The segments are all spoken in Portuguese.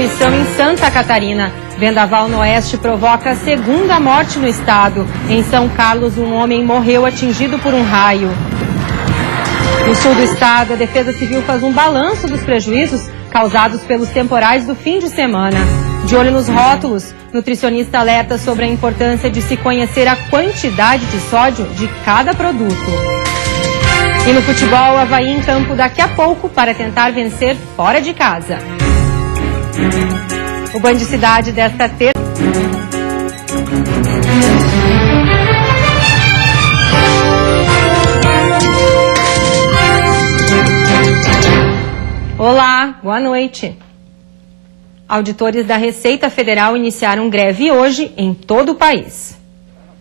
destruição em Santa Catarina. Vendaval no oeste provoca a segunda morte no estado. Em São Carlos, um homem morreu atingido por um raio. No sul do estado, a Defesa Civil faz um balanço dos prejuízos causados pelos temporais do fim de semana. De olho nos rótulos, nutricionista alerta sobre a importância de se conhecer a quantidade de sódio de cada produto. E no futebol, Avaí em campo daqui a pouco para tentar vencer fora de casa. O Band Cidade desta terça. Olá, boa noite. Auditores da Receita Federal iniciaram greve hoje em todo o país.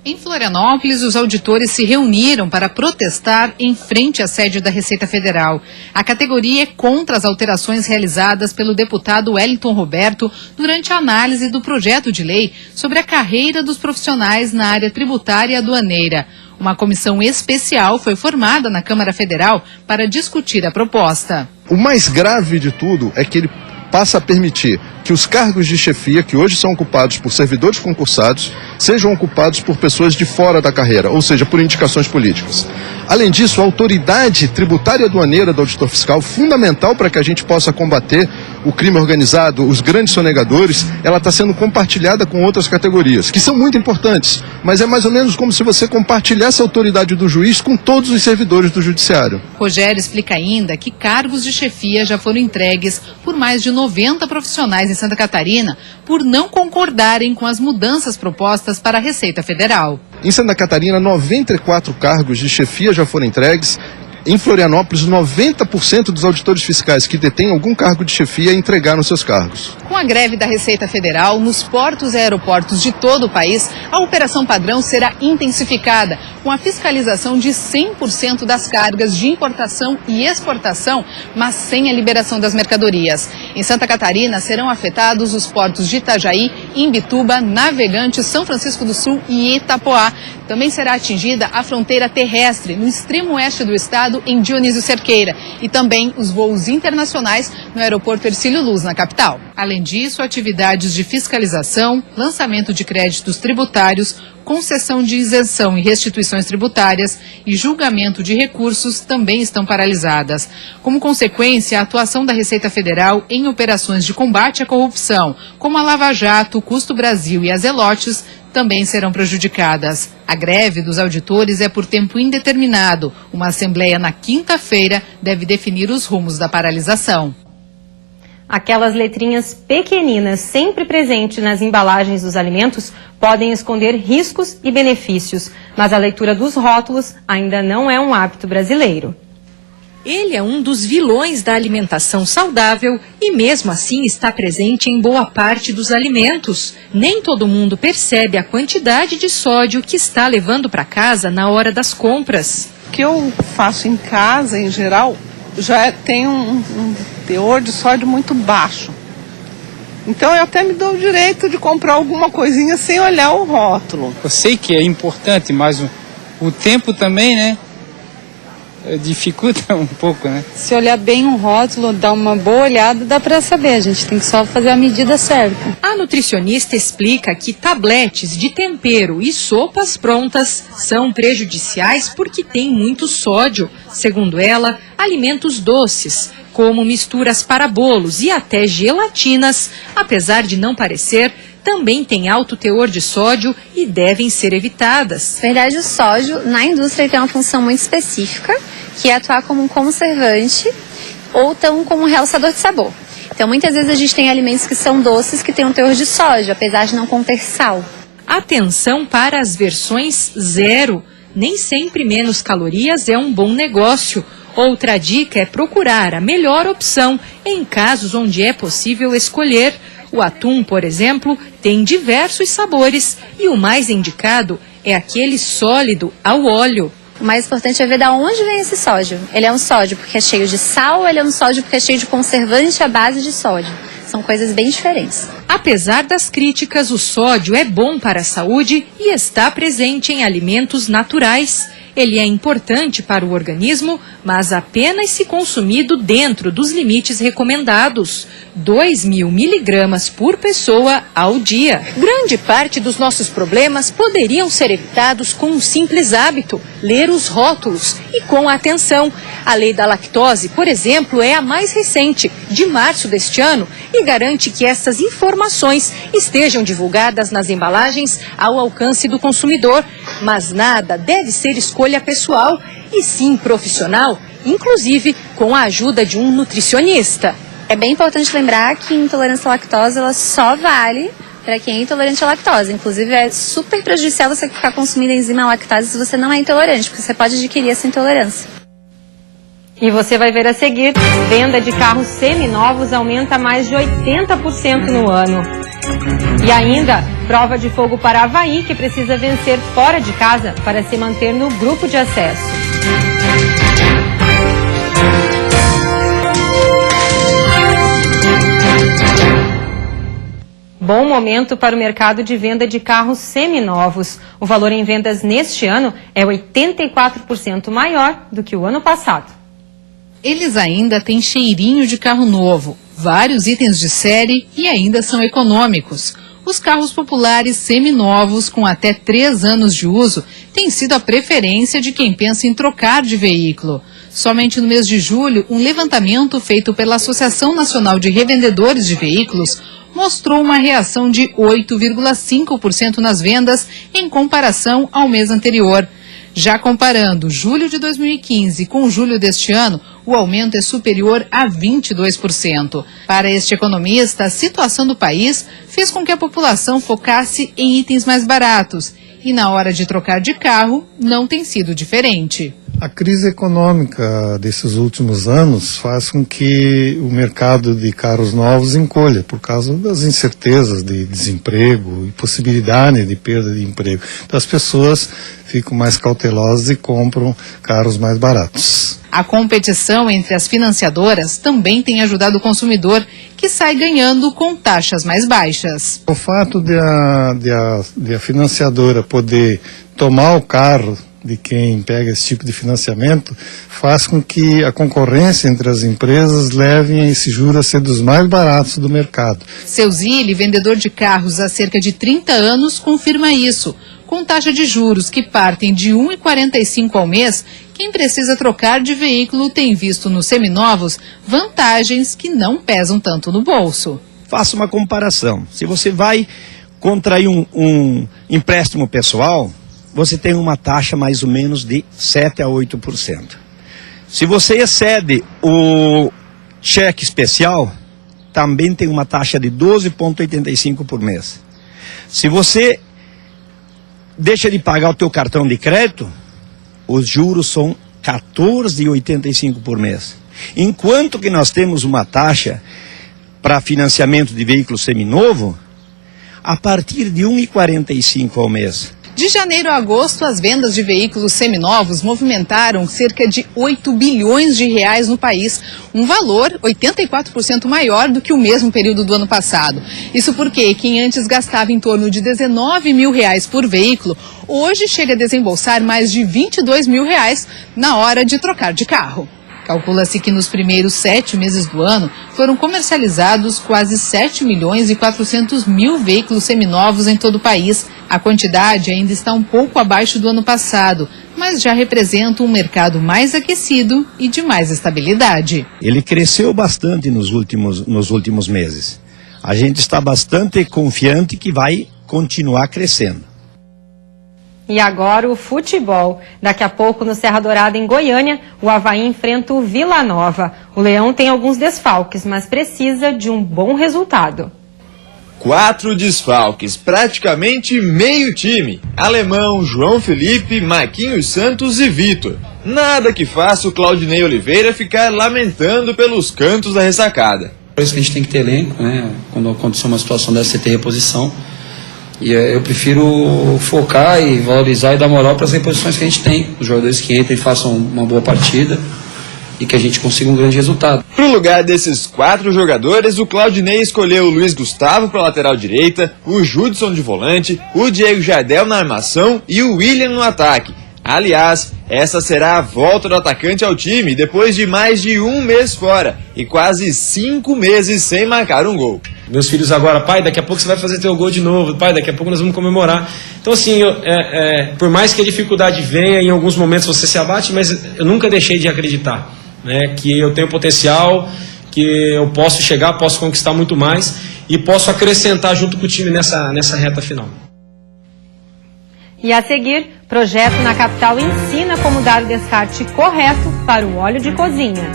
Em Florianópolis, os auditores se reuniram para protestar em frente à sede da Receita Federal. A categoria é contra as alterações realizadas pelo deputado Wellington Roberto durante a análise do projeto de lei sobre a carreira dos profissionais na área tributária e aduaneira. Uma comissão especial foi formada na Câmara Federal para discutir a proposta. O mais grave de tudo é que ele passa a permitir que os cargos de chefia, que hoje são ocupados por servidores concursados, sejam ocupados por pessoas de fora da carreira, ou seja, por indicações políticas. Além disso, a autoridade tributária e aduaneira do auditor fiscal, fundamental para que a gente possa combater o crime organizado, os grandes sonegadores, ela está sendo compartilhada com outras categorias, que são muito importantes, mas é mais ou menos como se você compartilhasse a autoridade do juiz com todos os servidores do judiciário. Rogério explica ainda que cargos de chefia já foram entregues por mais de 90 profissionais em Santa Catarina por não concordarem com as mudanças propostas para a Receita Federal. Em Santa Catarina, 94 cargos de chefia já foram entregues. Em Florianópolis, 90% dos auditores fiscais que detêm algum cargo de chefia entregaram seus cargos. Com a greve da Receita Federal, nos portos e aeroportos de todo o país, a operação padrão será intensificada, com a fiscalização de 100% das cargas de importação e exportação, mas sem a liberação das mercadorias. Em Santa Catarina, serão afetados os portos de Itajaí, Imbituba, Navegantes, São Francisco do Sul e Itapoá. Também será atingida a fronteira terrestre, no extremo oeste do estado, em Dionísio Cerqueira, e também os voos internacionais no aeroporto Hercílio Luz, na capital. Além disso, atividades de fiscalização, lançamento de créditos tributários, concessão de isenção e restituições tributárias e julgamento de recursos também estão paralisadas. Como consequência, a atuação da Receita Federal em operações de combate à corrupção, como a Lava Jato, Custo Brasil e a Zelotes, também serão prejudicadas. A greve dos auditores é por tempo indeterminado. Uma assembleia na quinta-feira deve definir os rumos da paralisação. Aquelas letrinhas pequeninas sempre presentes nas embalagens dos alimentos podem esconder riscos e benefícios, mas a leitura dos rótulos ainda não é um hábito brasileiro. Ele é um dos vilões da alimentação saudável e mesmo assim está presente em boa parte dos alimentos. Nem todo mundo percebe a quantidade de sódio que está levando para casa na hora das compras. O que eu faço em casa, em geral, já tem um teor de sódio muito baixo. Então eu até me dou o direito de comprar alguma coisinha sem olhar o rótulo. Eu sei que é importante, mas o tempo também, né? Dificulta um pouco, né? Se olhar bem o rótulo, dar uma boa olhada, dá para saber. A gente tem que só fazer a medida certa. A nutricionista explica que tabletes de tempero e sopas prontas são prejudiciais porque têm muito sódio. Segundo ela, alimentos doces, como misturas para bolos e até gelatinas, apesar de não parecer, também têm alto teor de sódio e devem ser evitadas. Na verdade, o sódio na indústria tem uma função muito específica, que é atuar como um conservante ou então como um realçador de sabor. Então, muitas vezes a gente tem alimentos que são doces que têm um teor de sódio, apesar de não conter sal. Atenção para as versões zero. Nem sempre menos calorias é um bom negócio. Outra dica é procurar a melhor opção em casos onde é possível escolher. O atum, por exemplo, tem diversos sabores e o mais indicado é aquele sólido ao óleo. O mais importante é ver de onde vem esse sódio. Ele é um sódio porque é cheio de sal, ele é um sódio porque é cheio de conservante à base de sódio. São coisas bem diferentes. Apesar das críticas, o sódio é bom para a saúde e está presente em alimentos naturais. Ele é importante para o organismo, mas apenas se consumido dentro dos limites recomendados, 2.000 miligramas por pessoa ao dia. Grande parte dos nossos problemas poderiam ser evitados com um simples hábito, ler os rótulos e com atenção. A lei da lactose, por exemplo, é a mais recente, de março deste ano, e garante que essas informações estejam divulgadas nas embalagens ao alcance do consumidor. Mas nada deve ser escolha pessoal, e sim profissional, inclusive com a ajuda de um nutricionista. É bem importante lembrar que intolerância à lactose ela só vale para quem é intolerante à lactose. Inclusive, é super prejudicial você ficar consumindo enzima lactase se você não é intolerante, porque você pode adquirir essa intolerância. E você vai ver a seguir, venda de carros seminovos aumenta mais de 80% no ano. E ainda, prova de fogo para Avaí, que precisa vencer fora de casa para se manter no grupo de acesso. Bom momento para o mercado de venda de carros seminovos. O valor em vendas neste ano é 84% maior do que o ano passado. Eles ainda têm cheirinho de carro novo, vários itens de série e ainda são econômicos. Os carros populares seminovos com até 3 anos de uso têm sido a preferência de quem pensa em trocar de veículo. Somente no mês de julho, um levantamento feito pela Associação Nacional de Revendedores de Veículos mostrou uma reação de 8,5% nas vendas em comparação ao mês anterior. Já comparando julho de 2015 com julho deste ano, o aumento é superior a 22%. Para este economista, a situação do país fez com que a população focasse em itens mais baratos. E na hora de trocar de carro, não tem sido diferente. A crise econômica desses últimos anos faz com que o mercado de carros novos encolha, por causa das incertezas de desemprego e possibilidade de perda de emprego. Então as pessoas ficam mais cautelosas e compram carros mais baratos. A competição entre as financiadoras também tem ajudado o consumidor, que sai ganhando com taxas mais baixas. O fato de a financiadora poder tomar o carro de quem pega esse tipo de financiamento faz com que a concorrência entre as empresas leve esse juro a ser dos mais baratos do mercado. Seu Zilli, vendedor de carros há cerca de 30 anos, confirma isso. Com taxa de juros que partem de 1,45 ao mês, quem precisa trocar de veículo tem visto nos seminovos vantagens que não pesam tanto no bolso. Faça uma comparação. Se você vai contrair um empréstimo pessoal, você tem uma taxa mais ou menos de 7 a 8%. Se você excede o cheque especial, também tem uma taxa de 12,85 por mês. Se você deixa de pagar o teu cartão de crédito, os juros são 14,85 por mês. Enquanto que nós temos uma taxa para financiamento de veículo seminovo, a partir de 1,45 ao mês. De janeiro a agosto, as vendas de veículos seminovos movimentaram cerca de 8 bilhões de reais no país, um valor 84% maior do que o mesmo período do ano passado. Isso porque quem antes gastava em torno de 19 mil reais por veículo, hoje chega a desembolsar mais de 22 mil reais na hora de trocar de carro. Calcula-se que nos primeiros 7 meses do ano foram comercializados quase 7 milhões e 400 mil veículos seminovos em todo o país. A quantidade ainda está um pouco abaixo do ano passado, mas já representa um mercado mais aquecido e de mais estabilidade. Ele cresceu bastante nos últimos meses. A gente está bastante confiante que vai continuar crescendo. E agora o futebol. Daqui a pouco no Serra Dourada, em Goiânia, o Avaí enfrenta o Vila Nova. O Leão tem alguns desfalques, mas precisa de um bom resultado. 4 desfalques, praticamente meio time. Alemão, João Felipe, Marquinhos Santos e Vitor. Nada que faça o Claudinei Oliveira ficar lamentando pelos cantos da ressacada. Por isso que a gente tem que ter elenco, né? Quando acontecer uma situação dessa, você ter reposição. E eu prefiro focar e valorizar e dar moral para as reposições que a gente tem. Os jogadores que entram e façam uma boa partida e que a gente consiga um grande resultado. Para o lugar desses 4 jogadores, o Claudinei escolheu o Luiz Gustavo para a lateral direita, o Judson de volante, o Diego Jardel na armação e o William no ataque. Aliás, essa será a volta do atacante ao time depois de mais de um mês fora e quase 5 meses sem marcar um gol. Meus filhos agora, pai, daqui a pouco você vai fazer teu gol de novo, pai, daqui a pouco nós vamos comemorar. Então assim, por mais que a dificuldade venha, em alguns momentos você se abate, mas eu nunca deixei de acreditar, né, que eu tenho potencial, que eu posso chegar, posso conquistar muito mais e posso acrescentar junto com o time nessa reta final. E a seguir, projeto na capital ensina como dar o descarte correto para o óleo de cozinha.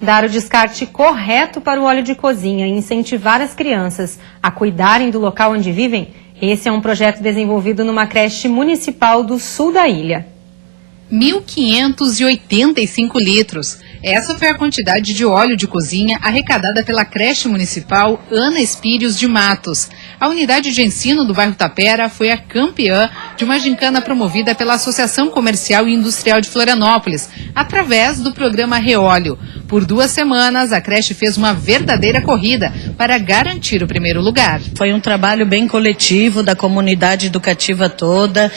Dar o descarte correto para o óleo de cozinha e incentivar as crianças a cuidarem do local onde vivem, esse é um projeto desenvolvido numa creche municipal do sul da ilha. 1.585 litros. Essa foi a quantidade de óleo de cozinha arrecadada pela creche municipal Ana Espírios de Matos. A unidade de ensino do bairro Tapera foi a campeã de uma gincana promovida pela Associação Comercial e Industrial de Florianópolis, através do programa Reóleo. Por 2 semanas, a creche fez uma verdadeira corrida para garantir o primeiro lugar. Foi um trabalho bem coletivo da comunidade educativa toda,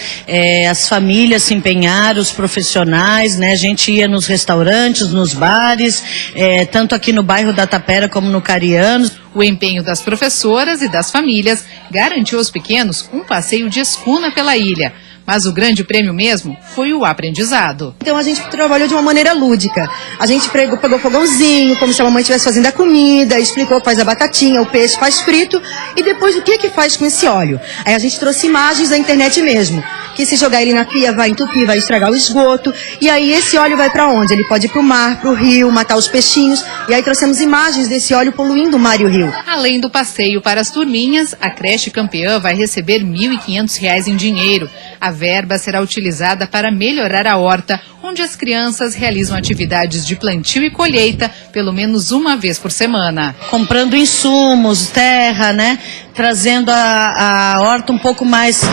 as famílias se empenharam, os profissionais, né? A gente ia nos restaurantes, nos bares, tanto aqui no bairro da Tapera como no Cariano. O empenho das professoras e das famílias garantiu aos pequenos um passeio de escuna pela ilha. Mas o grande prêmio mesmo foi o aprendizado. Então a gente trabalhou de uma maneira lúdica. A gente pegou fogãozinho, como se a mamãe estivesse fazendo a comida, explicou que faz a batatinha, o peixe faz frito e depois o que faz com esse óleo. Aí a gente trouxe imagens da internet mesmo, que se jogar ele na pia vai entupir, vai estragar o esgoto. E aí esse óleo vai para onde? Ele pode ir para o mar, para o rio, matar os peixinhos. E aí trouxemos imagens desse óleo poluindo o mar e o rio. Além do passeio para as turminhas, a creche campeã vai receber R$ 1.500 em dinheiro. A verba será utilizada para melhorar a horta, onde as crianças realizam atividades de plantio e colheita pelo menos uma vez por semana. Comprando insumos, terra, né? Trazendo a horta um pouco mais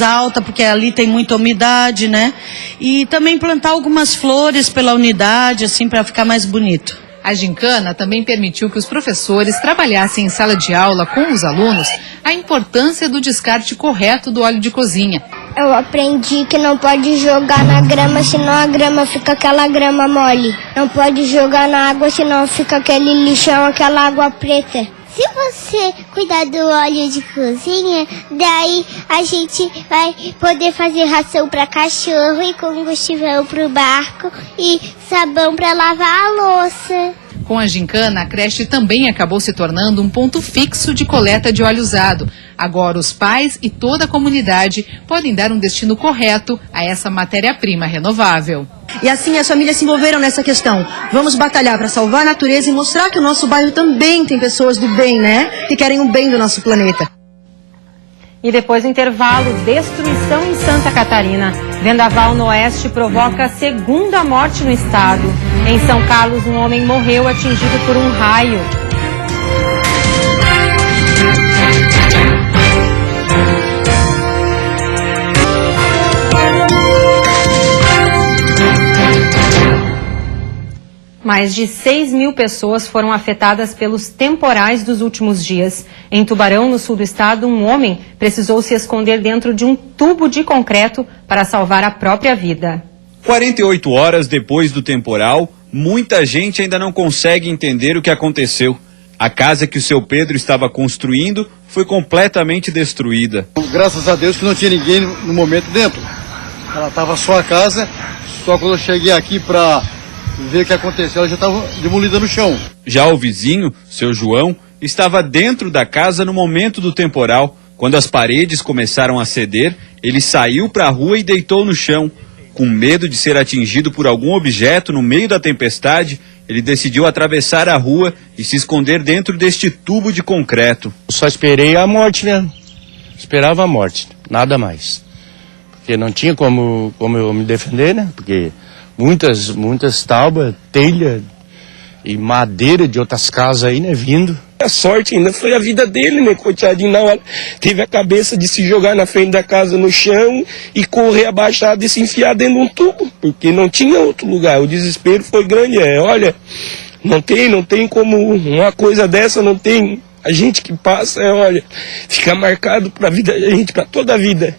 alta, porque ali tem muita umidade, né? E também plantar algumas flores pela unidade, assim, para ficar mais bonito. A gincana também permitiu que os professores trabalhassem em sala de aula com os alunos a importância do descarte correto do óleo de cozinha. Eu aprendi que não pode jogar na grama, senão a grama fica aquela grama mole. Não pode jogar na água, senão fica aquele lixão, aquela água preta. Se você cuidar do óleo de cozinha, daí a gente vai poder fazer ração para cachorro e combustível para o barco e sabão para lavar a louça. Com a gincana, a creche também acabou se tornando um ponto fixo de coleta de óleo usado. Agora os pais e toda a comunidade podem dar um destino correto a essa matéria-prima renovável. E assim as famílias se envolveram nessa questão. Vamos batalhar para salvar a natureza e mostrar que o nosso bairro também tem pessoas do bem, né? Que querem o bem do nosso planeta. E depois do intervalo, destruição em Santa Catarina. Vendaval no oeste provoca a 2ª morte no estado. Em São Carlos, um homem morreu atingido por um raio. Mais de 6.000 pessoas foram afetadas pelos temporais dos últimos dias. Em Tubarão, no sul do estado, um homem precisou se esconder dentro de um tubo de concreto para salvar a própria vida. 48 horas depois do temporal, muita gente ainda não consegue entender o que aconteceu. A casa que o seu Pedro estava construindo foi completamente destruída. Graças a Deus que não tinha ninguém no momento dentro. Ela estava só a casa, só quando eu cheguei aqui para ver o que aconteceu, ela já estava demolida no chão. Já o vizinho, seu João, estava dentro da casa no momento do temporal. Quando as paredes começaram a ceder, ele saiu para a rua e deitou no chão. Com medo de ser atingido por algum objeto no meio da tempestade, ele decidiu atravessar a rua e se esconder dentro deste tubo de concreto. Eu só esperei a morte mesmo. Esperava a morte, nada mais. Porque não tinha como eu me defender, né? Porque muitas tábuas, telha e madeira de outras casas aí, né, vindo. A sorte ainda foi a vida dele, né, coitadinho, na hora. Teve a cabeça de se jogar na frente da casa no chão e correr abaixado e se enfiar dentro de um tubo, porque não tinha outro lugar. O desespero foi grande, olha, Não tem como uma coisa dessa, não tem. A gente que passa, olha, fica marcado para a vida da gente, para toda a vida.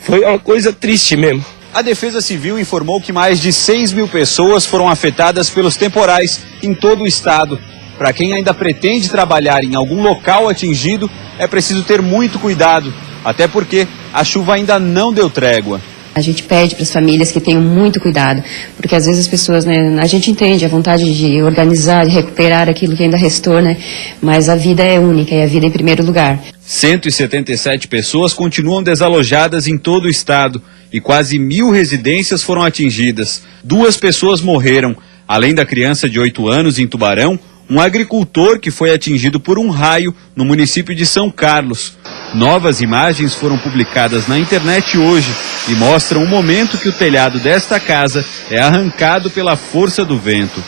Foi uma coisa triste mesmo. A Defesa Civil informou que mais de 6 mil pessoas foram afetadas pelos temporais em todo o estado. Para quem ainda pretende trabalhar em algum local atingido, é preciso ter muito cuidado, até porque a chuva ainda não deu trégua. A gente pede para as famílias que tenham muito cuidado, porque às vezes as pessoas, né, a gente entende a vontade de organizar, de recuperar aquilo que ainda restou, né, mas a vida é única e a vida em primeiro lugar. 177 pessoas continuam desalojadas em todo o estado e quase 1.000 residências foram atingidas. 2 pessoas morreram, além da criança de 8 anos em Tubarão, um agricultor que foi atingido por um raio no município de São Carlos. Novas imagens foram publicadas na internet hoje e mostram o momento que o telhado desta casa é arrancado pela força do vento.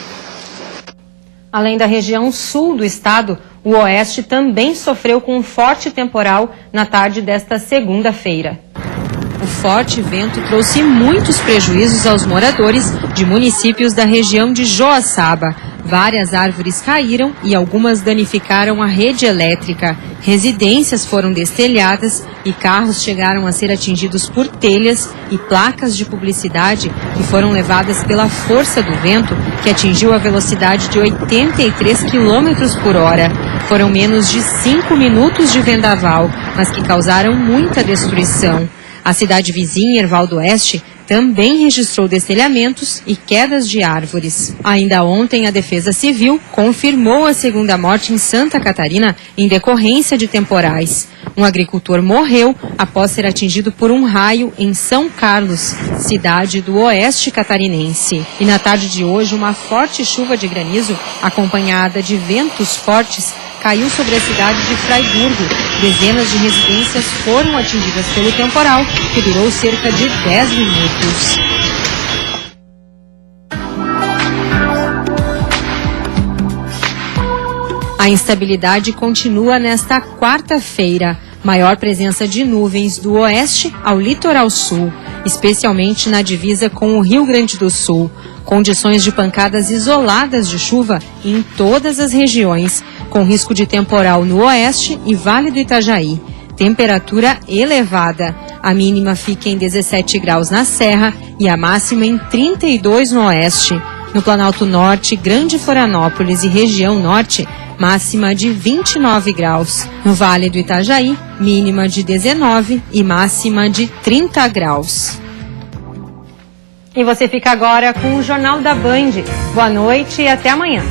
Além da região sul do estado, o oeste também sofreu com um forte temporal na tarde desta segunda-feira. O forte vento trouxe muitos prejuízos aos moradores de municípios da região de Joaçaba. Várias árvores caíram e algumas danificaram a rede elétrica. Residências foram destelhadas e carros chegaram a ser atingidos por telhas e placas de publicidade que foram levadas pela força do vento, que atingiu a velocidade de 83 km por hora. Foram menos de 5 minutos de vendaval, mas que causaram muita destruição. A cidade vizinha, Herval do Oeste, também registrou destelhamentos e quedas de árvores. Ainda ontem, a Defesa Civil confirmou a segunda morte em Santa Catarina em decorrência de temporais. Um agricultor morreu após ser atingido por um raio em São Carlos, cidade do oeste catarinense. E na tarde de hoje, uma forte chuva de granizo, acompanhada de ventos fortes, caiu sobre a cidade de Fraiburgo. Dezenas de residências foram atingidas pelo temporal, que durou cerca de 10 minutos. A instabilidade continua nesta quarta-feira. Maior presença de nuvens do oeste ao litoral sul, especialmente na divisa com o Rio Grande do Sul. Condições de pancadas isoladas de chuva em todas as regiões, com risco de temporal no oeste e Vale do Itajaí. Temperatura elevada. A mínima fica em 17 graus na Serra e a máxima em 32 no oeste. No Planalto Norte, Grande Florianópolis e região norte, máxima de 29 graus. No Vale do Itajaí, mínima de 19 e máxima de 30 graus. E você fica agora com o Jornal da Band. Boa noite e até amanhã.